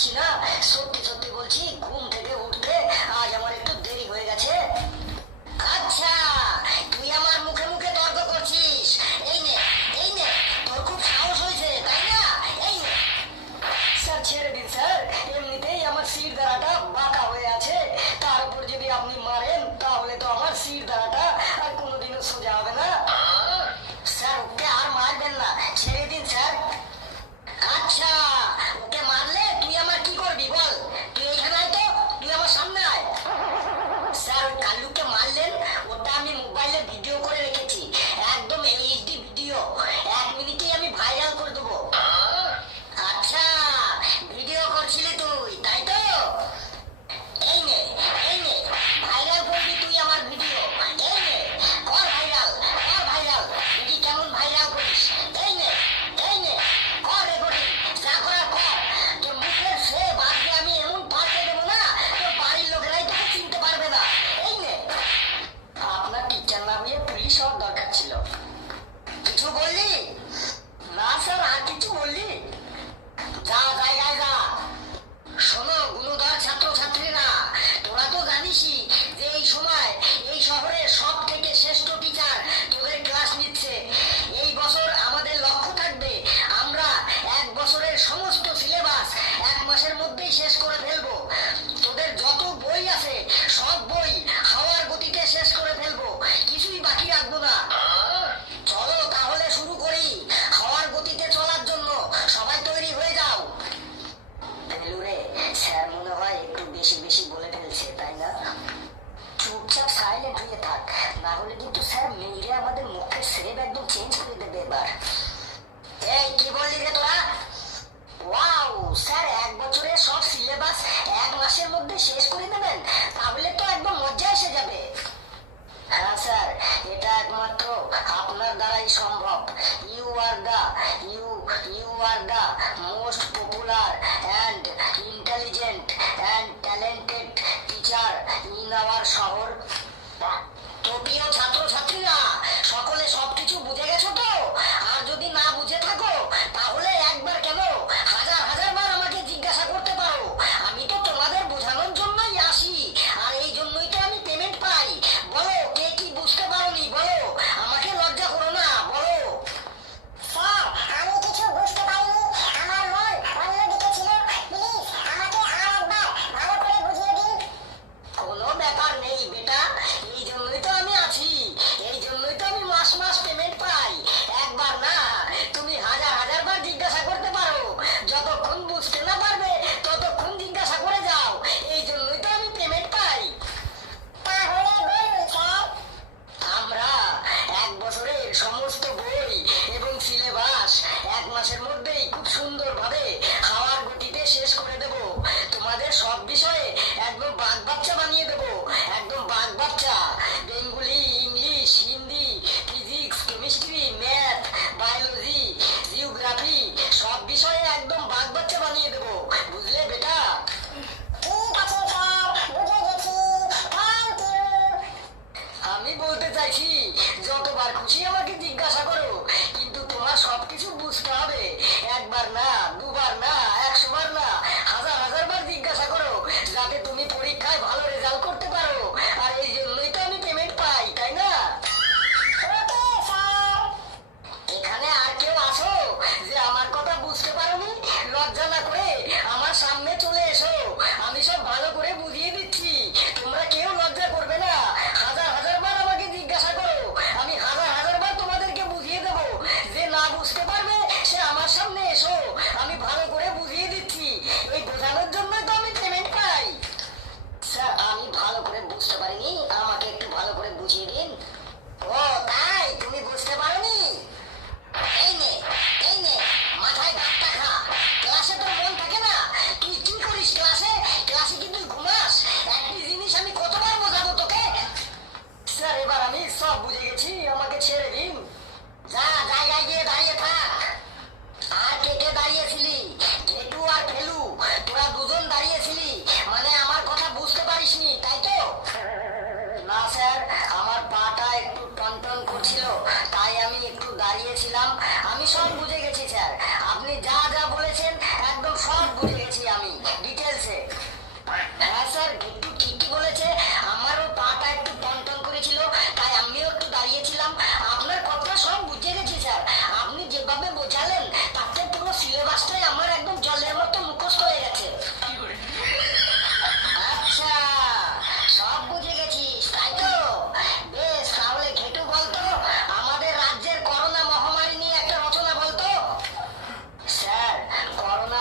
দিচ্ছি না, সত্যি সত্যি বলছি ঘুম থেকে উঠতে আজ আমার একটু দেরি হয়ে গেছে। আচ্ছা, তুই আমার মুখে মুখে তর্ক করছিস? এই নে, এই নে, তোর খুব সাহস হয়েছে তাই না? এই নে। স্যার ছেড়ে দিন স্যার, এমনিতেই আমার শির দ্বারাটা বাঁকা হয়ে আছে, তার উপর যদি আপনি মারেন তাহলে তো আমার শির দ্বারাটা আর কোনোদিনও সোজা হবে না। স্যার ওকে আর মারবেন না, ছেড়ে দিন স্যার। আচ্ছা, ওকে মারলে তুই আমার কি করবি বল? তুই এখানে আয় তো, তুই আমার সামনে আয়। স্যার ওই কাল্লুকে মারলেন, ওটা আমি মোবাইলে ভিডিও করে রেখেছি, একদম এইচডি ভিডিও, 1 মিনিটেই আমি ভাইরাল করে দেবো। আচ্ছা, ভিডিও করছিলি তুই তাই তো? এই নে, এই নে, ভাইরাল করবি তুই আমার ভিডিও। এই নে, কর ভাইরাল, কর ভাইরাল, দেখি কেমন ভাইরাল করিস। এই নে, এই নে, কর রেকর্ডিং, যা করার কর। তোর মুখের সে বাদকে আমি এমন পাল্টে দেবো না, তোর বাড়ির লোকেরাই তোকে চিনতে পারবে না। এই নে। আপনার টিচার না হয়ে পুলিশ হওয়ার দরকার ছিল। কিছু বললি? না স্যার, আর কিছু বললি? যা জায়গায় যা। শোনো গুণধর ছাত্রছাত্রীরা, তোরা তো জানিসই যে এই সময় এই শহরের সব থেকে শ্রেষ্ঠ টিচার তোদের ক্লাস নিচ্ছে। এই বছর আমাদের লক্ষ্য থাকবে আমরা 1 বছরের সমস্ত সিলেবাস 1 মাসের মধ্যেই শেষ করে ফেলবো। তোদের যত বই আছে সব বই হাওয়ার গতিতে শেষ করে ফেলবো, কিছুই বাকি রাখবো না। চলো তাহলে শুরু করি। হাওয়ার গতিতে চলার জন্য সবাই তৈরি হয়ে যাও। বেলুরে, স্যার মনে হয় একটু বেশি বেশি বলে ফেলছে তাই না? চুপচাপ সাইলেন্ট হয়ে থাক, না হলে কিন্তু স্যার মেরে আমাদের মুখের শেপ একদম চেঞ্জ করে দেবে এবার। এই কি বললি রে তোরা? ওয়াও স্যার, 1 বছরের সব সিলেবাস 1 মাসের মধ্যে শেষ করে দেবেন, তাহলে তো একদম মজা এসে যাবে। হ্যাঁ স্যার, এটা একমাত্র আপনার দ্বারাই সম্ভব। You are the most popular and intelligent and talented teacher in our শহর। তো প্রিয় ছাত্রছাত্রীরা, সকলে সবকিছু বুঝে গেছো তো? আর যদি না বুঝে থাকো তাহলে একবার কেন হাজার হাজার বার আমাকে জিজ্ঞাসা করতে পারো। আমি তো তোমাদের বোঝানোর জন্যই আসি, আর এই জন্যই তো আমি পেমেন্ট পাই। বলো কে কি বুঝতে পারোনি, বলো, আমাকে লজ্জা করো না, বলো। স্যার, আমি কিছু বুঝতে পারিনি, আমার মন অন্যদিকে ছিল, প্লিজ আমাকে আর একবার ভালো করে বুঝিয়ে দিন। কোনো ব্যাপার নেই বেটা, এই জন্যই তো আমি আছি, এই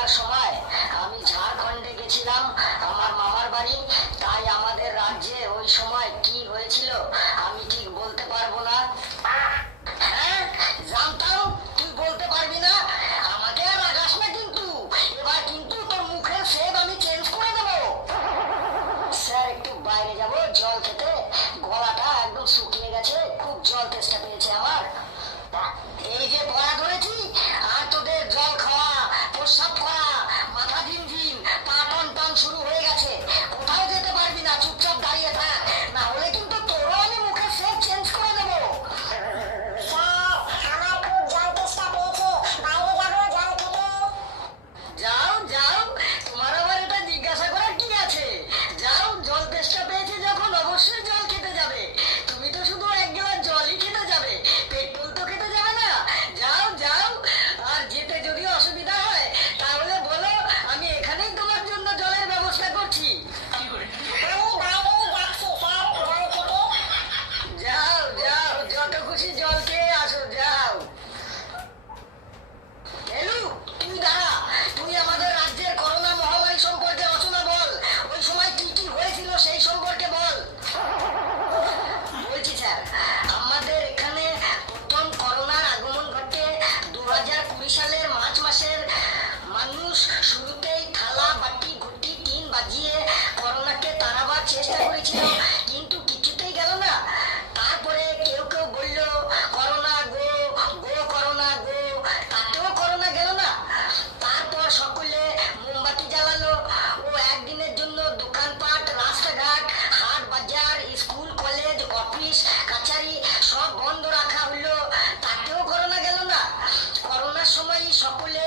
করোনার সময় আমি ঝাড়খণ্ডে গেছিলাম আমার মামার বাড়ি, তাই আমাদের রাজ্যে ওই সময় কি হয়েছিল আমি ঠিক বলতে পারবো না। হ্যাঁ, জানতাম তুই বলতে পারবি না। আমাকে আর রাগাস না কিন্তু, এবার কিন্তু তোর মুখের শেপ আমি চেঞ্জ করে দেবো। স্যার একটু বাইরে যাব জল খেতে, গলাটা একদম শুকিয়ে গেছে, খুব জল তেষ্টা পেয়েছে আমার। এই যে পড়া ধরেছি, আর তোদের জল খাওয়া, প্রস্রাব করা, মাথা ঝিমঝিম, পা টন টন শুরু হয়ে গেছে। কোথাও যেতে পারবি না, চুপচাপ দাঁড়িয়ে থাক, না হলে কিন্তু তোরও আমি মুখের শেপ চেঞ্জ করে দেবো। স্যার আমার খুব জল তেষ্টা পেয়েছে, বাইরে যাবো জল খেতে। যাও যাও, তোমার আবার এটা জিজ্ঞাসা করার কি আছে? যাও, জল তেষ্টা পেয়েছে যখন অবশ্যই জল খেতে যাবে। তুমি তো শুধু এক গ্লাস জলই খেতে যাবে, পেট্রোল তো খেতে যাবে না। যাও যাও, আর যেতে যদি অসুবিধা হয় তাহলে বলো, আমি এখানেই তোমার জন্য জলের ব্যবস্থা করছি। আমি বাইরেই যাচ্ছি স্যার জল খেতে। যাও যাও, যত খুশি জল খেয়ে আসো, যাও। এলু, তুই দাঁড়া, তুই আমাদের রাজ্যের করোনা মহামারী সম্পর্কে রচনা বল। ওই সময় কি কি হয়েছিল সেই সম্পর্কে বল। বলছি স্যার, আমাদের এখানে প্রথম করোনার আগমন ঘটে 2020 সালের মার্চ মাসের। মানুষ শুরুতেই থালা বাটি ঘুটি টিন বাজিয়ে করোনাকে তাড়াবার চেষ্টা করেছিল, কিন্তু কিছুতেই গেল না। তারপরে কেউ কেউ বলল করোনা গো গো, করোনা গো, তাতেও করোনা গেল না। তারপর সকলে মোমবাতি জ্বালালো ও একদিনের জন্য দোকানপাট, রাস্তাঘাট, হাট বাজার, স্কুল কলেজ, অফিস কাছারি সব বন্ধ রাখা হলো, তাতেও করোনা গেল না। করোনার সময় সকলে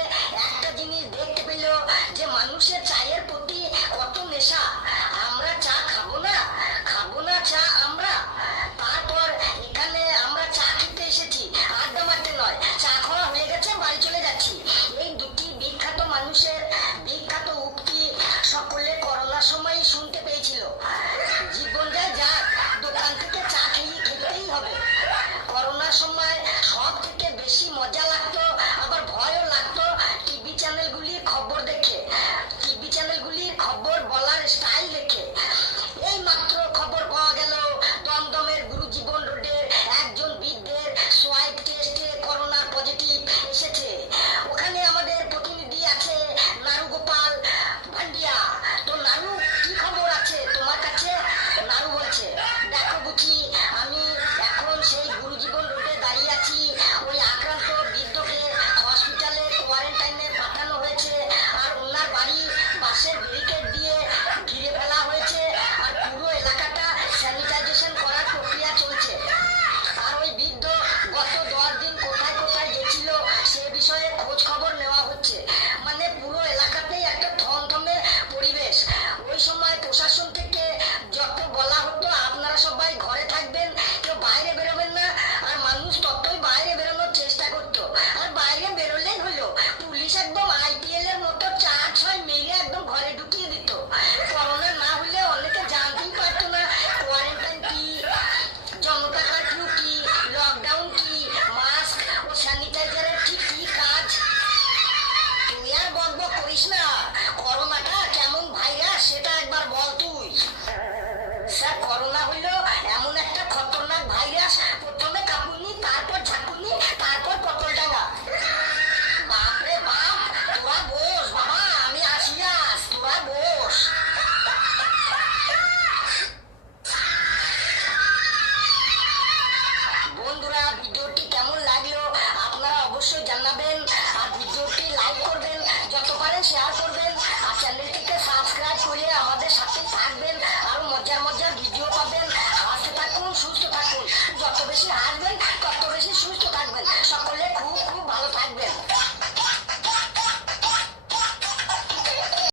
একটা জিনিস দেখতে পেল যে মানুষের চায়ের প্রতি